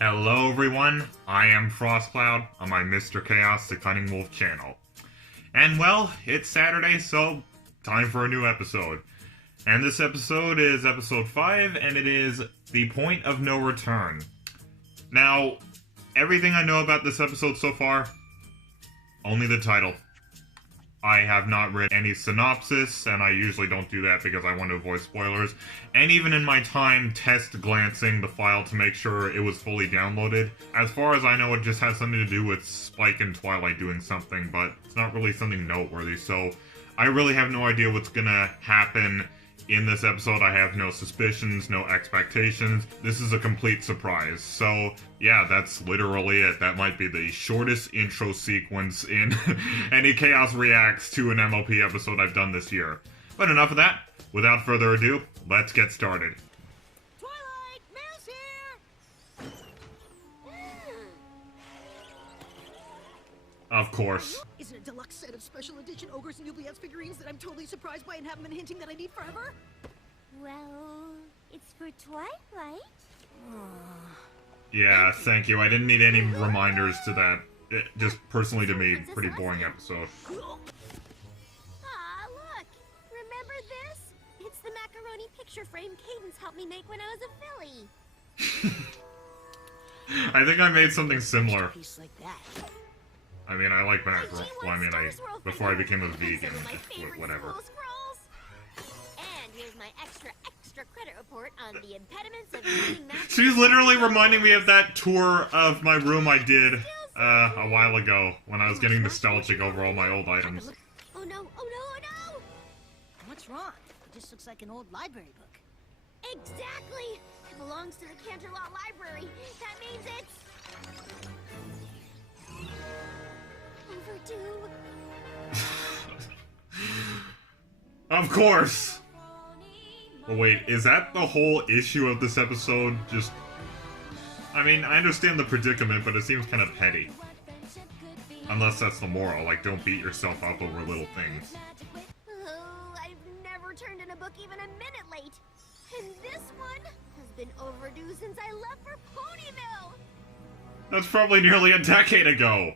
Hello everyone, I am Frostcloud on my Mr. Chaos the Cunning Wolf channel. And well, it's Saturday, so time for a new episode. And this episode is episode 5, and it is The Point of No Return. Now, everything I know about this episode so far, only the title. I have not read any synopsis, and I usually don't do that because I want to avoid spoilers. And even in my time test glancing the file to make sure it was fully downloaded, as far as I know it just has something to do with Spike and Twilight doing something, but it's not really something noteworthy, so I really have no idea what's gonna happen in this episode. I have no suspicions, no expectations. This is a complete surprise. So, yeah, that's literally it. That might be the shortest intro sequence in any Chaos Reacts to an MLP episode I've done this year. But enough of that. Without further ado, let's get started. Twilight! Mare's here! Of course. Is it a deluxe set of special edition ogres and oubliettes figurines that I'm totally surprised by and haven't been hinting that I need forever? Well, it's for Twilight. Yeah, thank you. I didn't need any reminders to that. Just personally to me, pretty boring episode. Ah, look! Remember this? It's the macaroni picture frame Cadence helped me make when I was a filly. I think I made something similar. A piece like that. I mean, I like macaroni. Well, I mean, before I became a vegan, whatever. And here's my extra credit report on the impediments of using macaroni. She's literally reminding me of that tour of my room I did a while ago when I was getting nostalgic over all my old items. Oh no, oh no, oh no! What's wrong? It just looks like an old library book. Exactly! It belongs to the Canterlot Library. That means it's overdue. Of course! Oh wait, is that the whole issue of this episode? Just... I mean, I understand the predicament, but it seems kind of petty. Unless that's the moral, like, don't beat yourself up over little things. Oh, I've never turned in a book even a minute late. And this one has been overdue since I left for Ponyville. That's probably nearly a decade ago,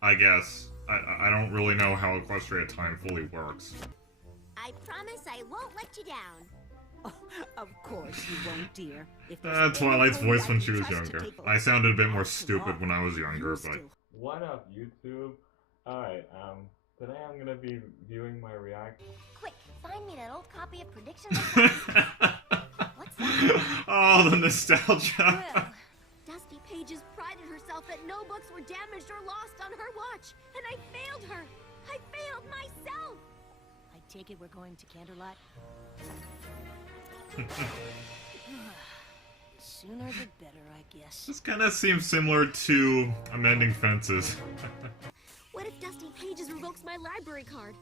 I guess. I don't really know how Equestria time fully works. I promise I won't let you down. Oh, of course you won't, dear. Twilight's voice when she was younger. I sounded a bit more stupid when I was younger, but... What up, YouTube? Alright, today I'm gonna be viewing my reaction. Quick, find me that old copy of Predictions of What's that? Oh, the nostalgia. Well, Dusty Pages prided herself that no books were damaged or lost on her watch, and I failed her. I failed myself. I take it we're going to Canterlot? Sooner the better, I guess. This kind of seems similar to Amending Fences. What if Dusty Pages revokes my library card?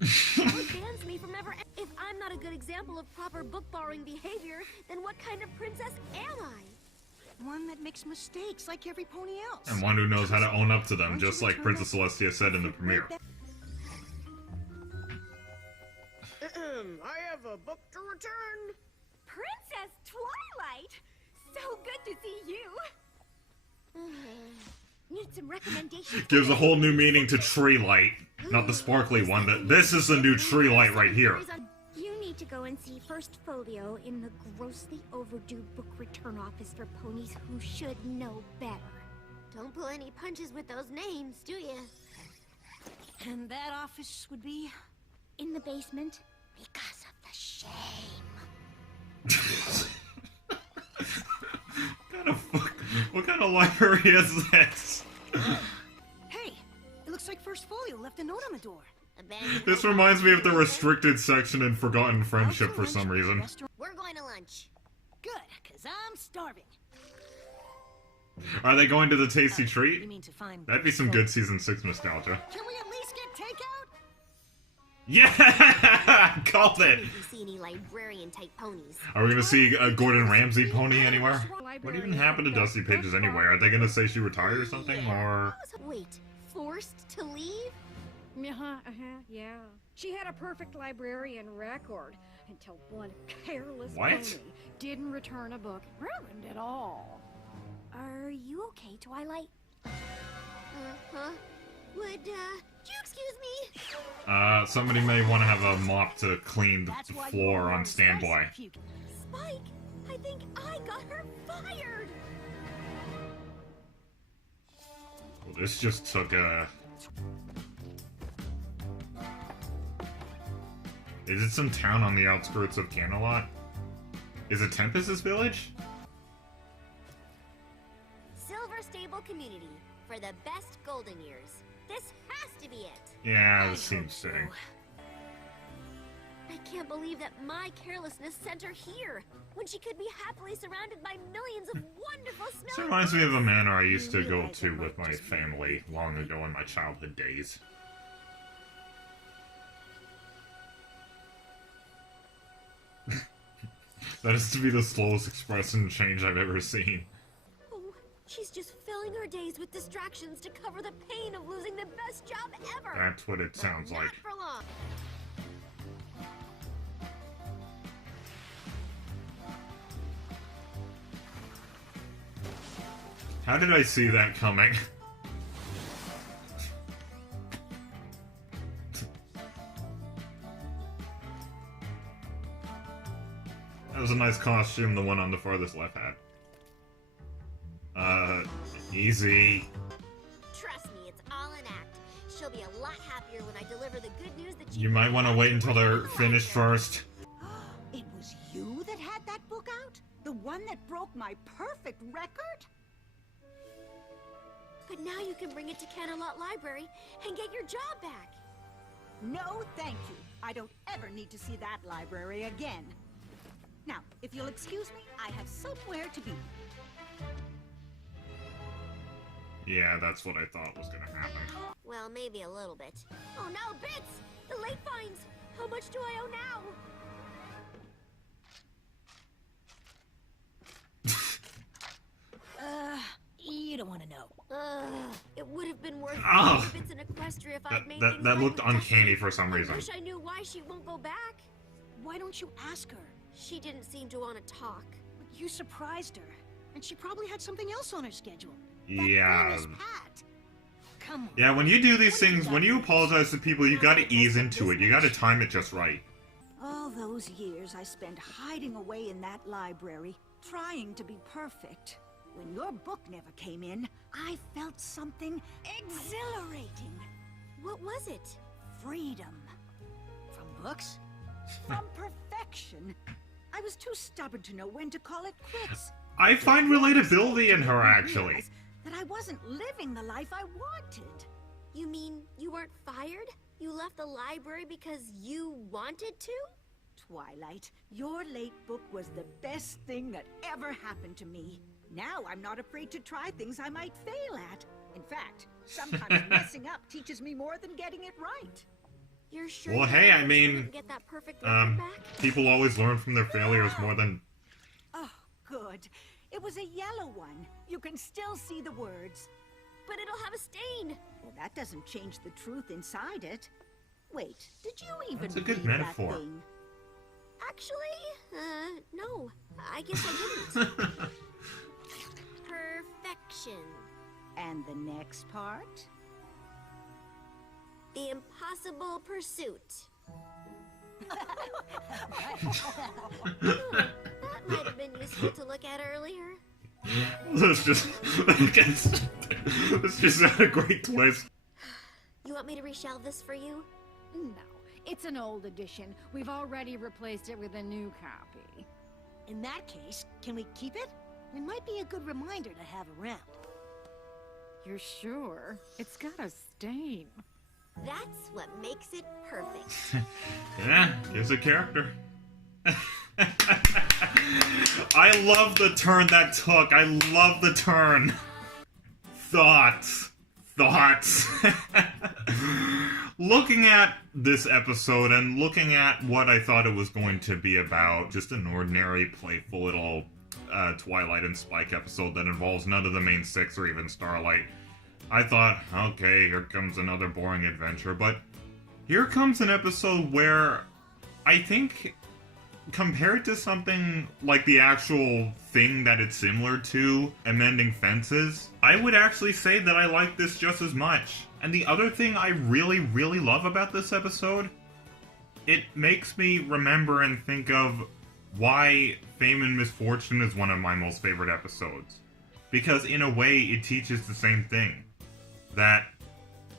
It bans me from ever... If I'm not a good example of proper book-borrowing behavior, then what kind of princess am I? One that makes mistakes like every pony else. And one who knows how to own up to them, just like Princess Celestia said in the premiere. I have a book to return. Princess Twilight! So good to see you! Need some recommendations? Gives a whole new meaning to tree light. Not the sparkly one, this is the new tree light right here. You need to go and see First Folio in the grossly overdue book return office for ponies who should know better. Don't pull any punches with those names, do you? And that office would be? In the basement, because of the shame. What kind of library is this? Hey, it looks like First Folio left a note on the door. This reminds me of the restricted section in Forgotten Friendship for some reason. We're going to lunch. Good, because I'm starving. Are they going to the Tasty Treat? You mean to find That'd be some good Season 6 nostalgia. Can we at least get takeout? Yeah! Called it! If you see any librarian-type ponies. Are we gonna see a Gordon Ramsay pony anywhere? What even happened to Dusty Pages anyway? Are they gonna say she retired or something, or...? Wait, forced to leave? Yeah. She had a perfect librarian record. Until one careless What? pony didn't return a book. Ruined it all. Are you okay, Twilight? Uh-huh. Would, you excuse me? Somebody may want to have a mop to clean the That's why floor you're on on standby. spicy puke. Spike, I think I got her fired! Well, this just took a... Is it some town on the outskirts of Camelot? Is it Tempest's village? Silver Stable Community, for the best golden years. This has to be it! Yeah, this seems fitting. I can't believe that my carelessness sent her here, when she could be happily surrounded by millions of wonderful This smelling reminds me of a books. manor I used to go to with my family long ago in my childhood days. That is to be the slowest expression change I've ever seen. Oh, she's just filling her days with distractions to cover the pain of losing the best job ever. That's what it sounds Not like. for long. How did I see that coming? That was a nice costume the one on the farthest left had. Easy. Trust me, it's all an act. She'll be a lot happier when I deliver the good news that You might want to wait until they're finished first. It was you that had that book out? The one that broke my perfect record? But now you can bring it to Camelot Library and get your job back. No, thank you. I don't ever need to see that library again. Now, if you'll excuse me, I have somewhere to be. Yeah, that's what I thought was gonna happen. Well, maybe a little bit. Oh no, Bits! The late fines! How much do I owe now? You don't want to know. It would have been worth Ugh. it if it's an Equestria if I'd made That things that right looked with uncanny Dusty. for some I reason. wish I knew why she won't go back. Why don't you ask her? She didn't seem to want to talk. You surprised her. And she probably had something else on her schedule. Yeah. That Pat. Come on. Yeah, when you do these things, when you apologize to people, you gotta ease into it. You gotta time it just right. All those years I spent hiding away in that library, trying to be perfect. When your book never came in, I felt something exhilarating. What was it? Freedom. From books? From perfection. I was too stubborn to know when to call it quits. I find relatability in her, I actually. realized that I wasn't living the life I wanted. You mean you weren't fired? You left the library because you wanted to? Twilight, your late book was the best thing that ever happened to me. Now I'm not afraid to try things I might fail at. In fact, sometimes messing up teaches me more than getting it right. You're sure? Well, you hey, I didn't mean, get that perfect record back? people always learn from their failures more than... Oh, good. It was a yellow one. You can still see the words. But it'll have a stain. Well, that doesn't change the truth inside it. Wait, did you even That's a good read metaphor. that thing? Actually, no. I guess I didn't. Perfection. And the next part? The impossible pursuit. That might have been useful to look at earlier. Let's just... Let's just add a great twist. You want me to reshelve this for you? No, it's an old edition. We've already replaced it with a new copy. In that case, can we keep it? It might be a good reminder to have around. You're sure? It's got a stain. That's what makes it perfect. Yeah, gives a character. I love the turn that took. I love the turn. Thoughts. Looking at this episode and looking at what I thought it was going to be about, just an ordinary, playful little Twilight and Spike episode that involves none of the main six or even Starlight, I thought, okay, here comes another boring adventure. But here comes an episode where I think compared to something like the actual thing that it's similar to, Amending Fences, I would actually say that I like this just as much. And the other thing I really, really love about this episode, it makes me remember and think of why Fame and Misfortune is one of my most favorite episodes. Because in a way, it teaches the same thing. That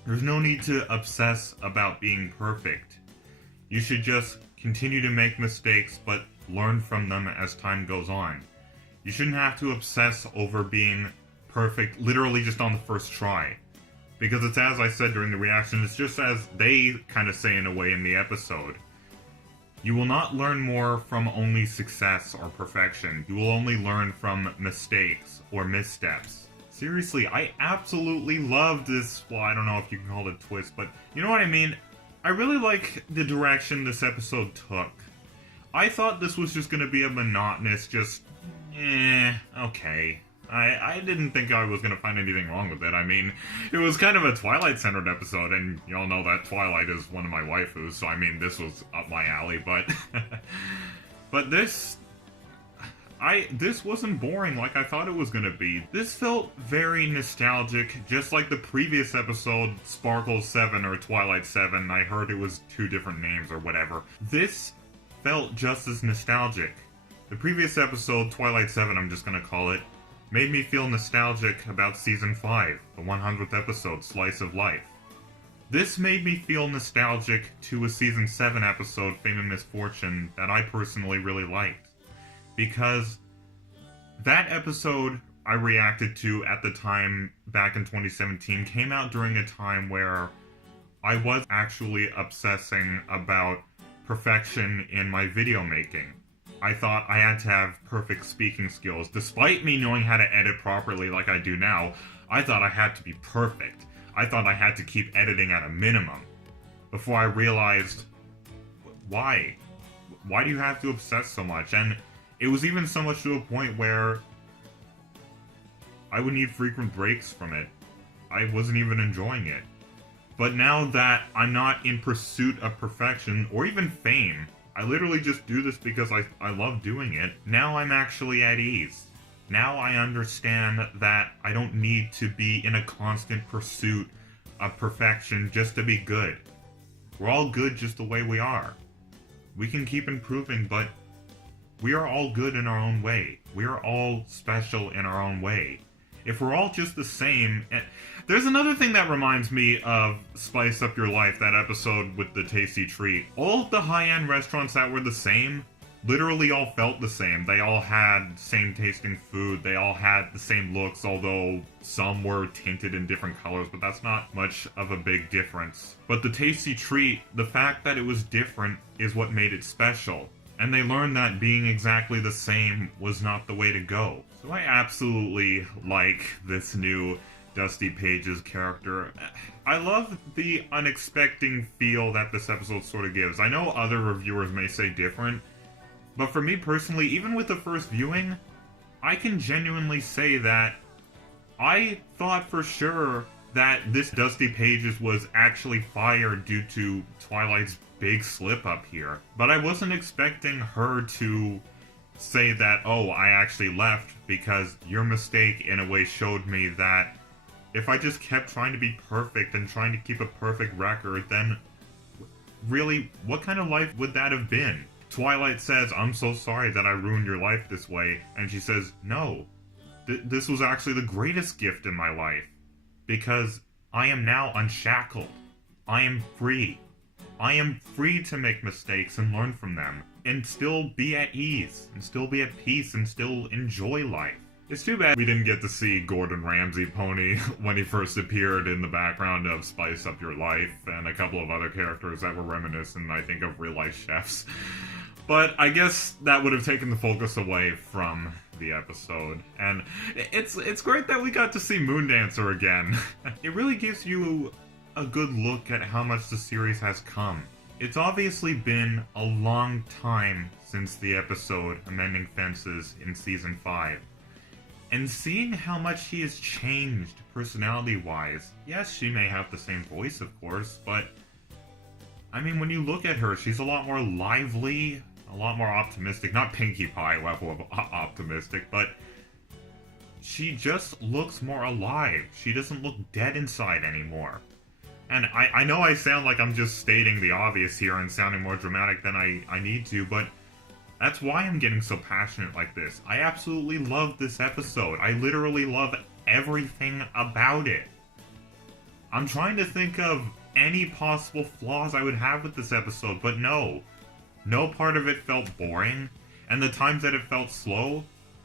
there's no need to obsess about being perfect. You should just continue to make mistakes, but learn from them as time goes on. You shouldn't have to obsess over being perfect literally just on the first try. Because it's as I said during the reaction, it's just as they kind of say in a way in the episode. You will not learn more from only success or perfection. You will only learn from mistakes or missteps. Seriously, I absolutely love this, well, I don't know if you can call it a twist, but you know what I mean? I really like the direction this episode took. I thought this was just going to be a monotonous, just, okay. I didn't think I was going to find anything wrong with it. I mean, it was kind of a Twilight-centered episode, and y'all know that Twilight is one of my waifus, so I mean, this was up my alley, but... but this wasn't boring like I thought it was going to be. This felt very nostalgic, just like the previous episode, Sparkle 7 or Twilight 7. I heard it was 2 different names or whatever. This felt just as nostalgic. The previous episode, Twilight 7, I'm just going to call it, made me feel nostalgic about Season 5, the 100th episode, Slice of Life. This made me feel nostalgic to a Season 7 episode, Fame and Misfortune, that I personally really liked. Because that episode I reacted to at the time, back in 2017, came out during a time where I was actually obsessing about perfection in my video making. I thought I had to have perfect speaking skills. Despite me knowing how to edit properly like I do now, I thought I had to be perfect. I thought I had to keep editing at a minimum. Before I realized, why? Why do you have to obsess so much? And it was even so much to a point where I would need frequent breaks from it. I wasn't even enjoying it. But now that I'm not in pursuit of perfection, or even fame, I literally just do this because I love doing it. Now I'm actually at ease. Now I understand that I don't need to be in a constant pursuit of perfection just to be good. We're all good just the way we are. We can keep improving, but we are all good in our own way. We are all special in our own way. If we're all just the same... There's another thing that reminds me of Spice Up Your Life, that episode with the tasty treat. All of the high-end restaurants that were the same literally all felt the same. They all had same tasting food. They all had the same looks, although some were tinted in different colors, but that's not much of a big difference. But the tasty treat, the fact that it was different is what made it special. And they learned that being exactly the same was not the way to go. So I absolutely like this new Dusty Page's character. I love the unexpected feel that this episode sort of gives. I know other reviewers may say different, but for me personally, even with the first viewing, I can genuinely say that I thought for sure that this Dusty Pages was actually fired due to Twilight's big slip up here. But I wasn't expecting her to say that, oh, I actually left because your mistake in a way showed me that if I just kept trying to be perfect and trying to keep a perfect record, then really, what kind of life would that have been? Twilight says, I'm so sorry that I ruined your life this way, and she says, no, this was actually the greatest gift in my life, because I am now unshackled. I am free. I am free to make mistakes and learn from them, and still be at ease, and still be at peace, and still enjoy life. It's too bad we didn't get to see Gordon Ramsay Pony when he first appeared in the background of Spice Up Your Life, and a couple of other characters that were reminiscent, I think, of real-life chefs. But I guess that would have taken the focus away from the episode. And it's great that we got to see Moondancer again. It really gives you a good look at how much the series has come. It's obviously been a long time since the episode Amending Fences in Season 5. And seeing how much he has changed personality-wise, yes, she may have the same voice, of course, but I mean, when you look at her, she's a lot more lively, a lot more optimistic. Not Pinkie Pie level of optimistic, but she just looks more alive. She doesn't look dead inside anymore. And I know I sound like I'm just stating the obvious here and sounding more dramatic than I need to, but that's why I'm getting so passionate like this. I absolutely love this episode. I literally love everything about it. I'm trying to think of any possible flaws I would have with this episode, but no. No part of it felt boring, and the times that it felt slow,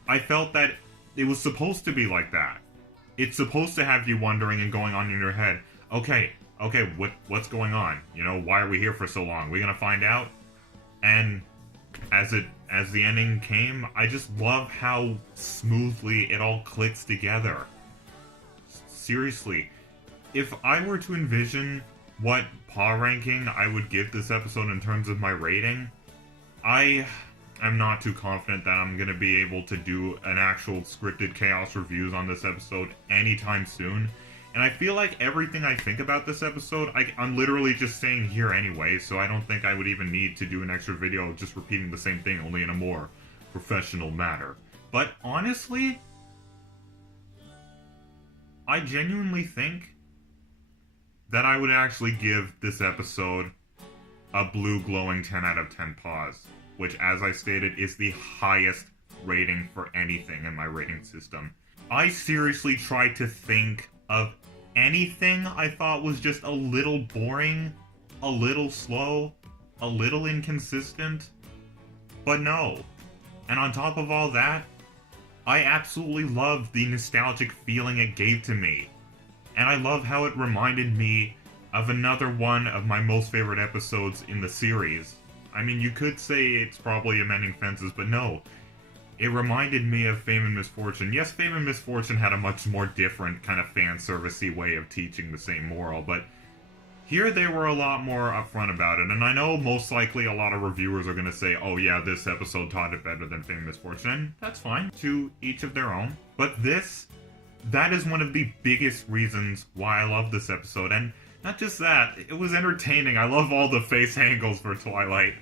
I felt that it was supposed to be like that. It's supposed to have you wondering and going on in your head, okay, what's going on? You know, why are we here for so long? We gonna find out? And as the ending came, I just love how smoothly it all clicks together. Seriously, if I were to envision what paw ranking I would give this episode in terms of my rating, I am not too confident that I'm going to be able to do an actual scripted Chaos reviews on this episode anytime soon. And I feel like everything I think about this episode, I'm literally just saying here anyway, so I don't think I would even need to do an extra video just repeating the same thing, only in a more professional manner. But honestly, I genuinely think that I would actually give this episode a blue glowing 10 out of 10 paws, which, as I stated, is the highest rating for anything in my rating system. I seriously tried to think of anything I thought was just a little boring, a little slow, a little inconsistent, but no. And on top of all that, I absolutely loved the nostalgic feeling it gave to me. And I love how it reminded me of another one of my most favorite episodes in the series. I mean, you could say it's probably Amending Fences, but no. It reminded me of Fame and Misfortune. Yes, Fame and Misfortune had a much more different kind of fan service-y way of teaching the same moral, but here they were a lot more upfront about it. And I know most likely a lot of reviewers are going to say, oh yeah, this episode taught it better than Fame and Misfortune, and that's fine, to each of their own. But that is one of the biggest reasons why I love this episode. And not just that, it was entertaining. I love all the face angles for Twilight,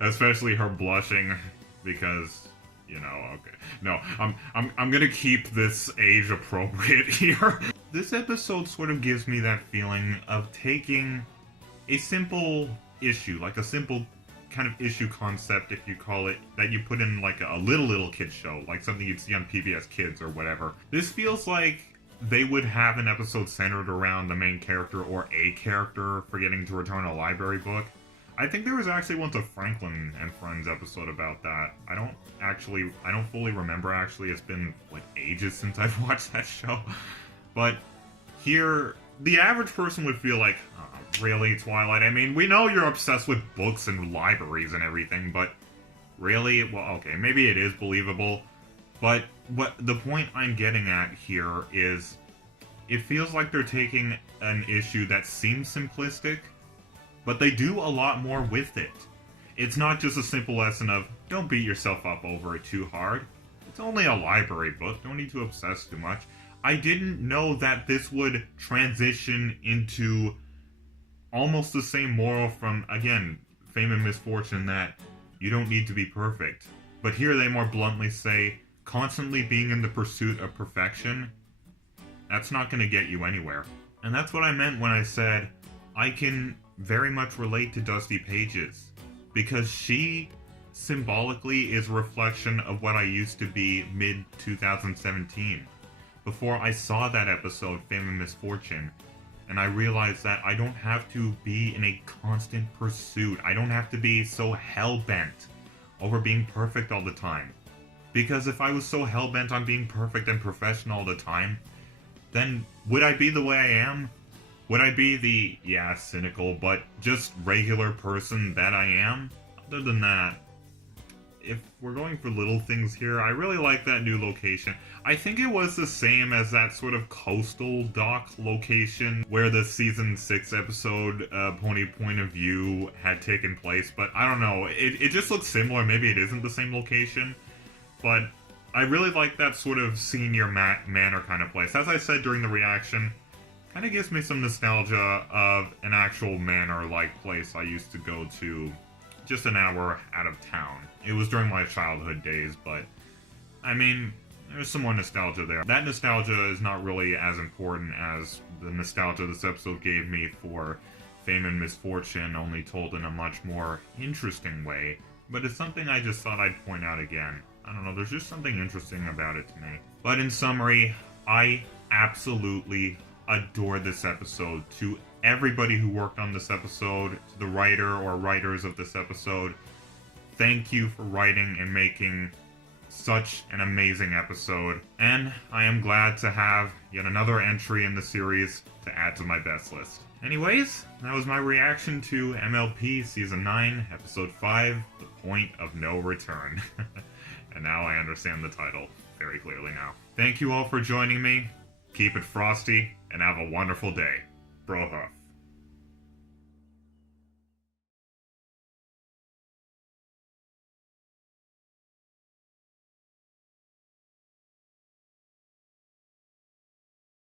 especially her blushing, because, you know, okay. No, I'm gonna keep this age appropriate here. This episode sort of gives me that feeling of taking a simple issue, like a simple kind of issue concept, if you call it, that you put in like a little kid show, like something you'd see on PBS Kids or whatever. This feels like they would have an episode centered around the main character or a character forgetting to return a library book. I think there was actually once a Franklin and Friends episode about that. I don't fully remember actually. It's been like ages since I've watched that show. But here, the average person would feel like, oh, really, Twilight? I mean, we know you're obsessed with books and libraries and everything, but really? Well, okay, maybe it is believable. But what the point I'm getting at here is, it feels like they're taking an issue that seems simplistic, but they do a lot more with it. It's not just a simple lesson of, don't beat yourself up over it too hard. It's only a library book, don't need to obsess too much. I didn't know that this would transition into almost the same moral from, again, Fame and Misfortune, that you don't need to be perfect. But here they more bluntly say, constantly being in the pursuit of perfection, that's not going to get you anywhere. And that's what I meant when I said, I can very much relate to Dusty Pages, because she symbolically is a reflection of what I used to be mid-2017. Before I saw that episode, Fame and Misfortune, and I realized that I don't have to be in a constant pursuit. I don't have to be so hell-bent over being perfect all the time. Because if I was so hell-bent on being perfect and professional all the time, then would I be the way I am? Would I be the, yeah, cynical, but just regular person that I am? Other than that, if we're going for little things here, I really like that new location. I think it was the same as that sort of coastal dock location where the season 6 episode, Pony Point of View, had taken place, but I don't know, it just looks similar. Maybe it isn't the same location, but I really like that sort of senior manor kind of place. As I said during the reaction, kind of gives me some nostalgia of an actual manor-like place I used to go to just an hour out of town. It was during my childhood days, but I mean, there's some more nostalgia there. That nostalgia is not really as important as the nostalgia this episode gave me for Fame and Misfortune, only told in a much more interesting way. But it's something I just thought I'd point out again. I don't know, there's just something interesting about it to me. But in summary, I absolutely adore this episode. To everybody who worked on this episode, to the writer or writers of this episode, thank you for writing and making such an amazing episode. And I am glad to have yet another entry in the series to add to my best list. Anyways, that was my reaction to MLP Season 9, Episode 5, The Point of No Return. And now I understand the title very clearly now. Thank you all for joining me. Keep it frosty, and have a wonderful day. Brohuff.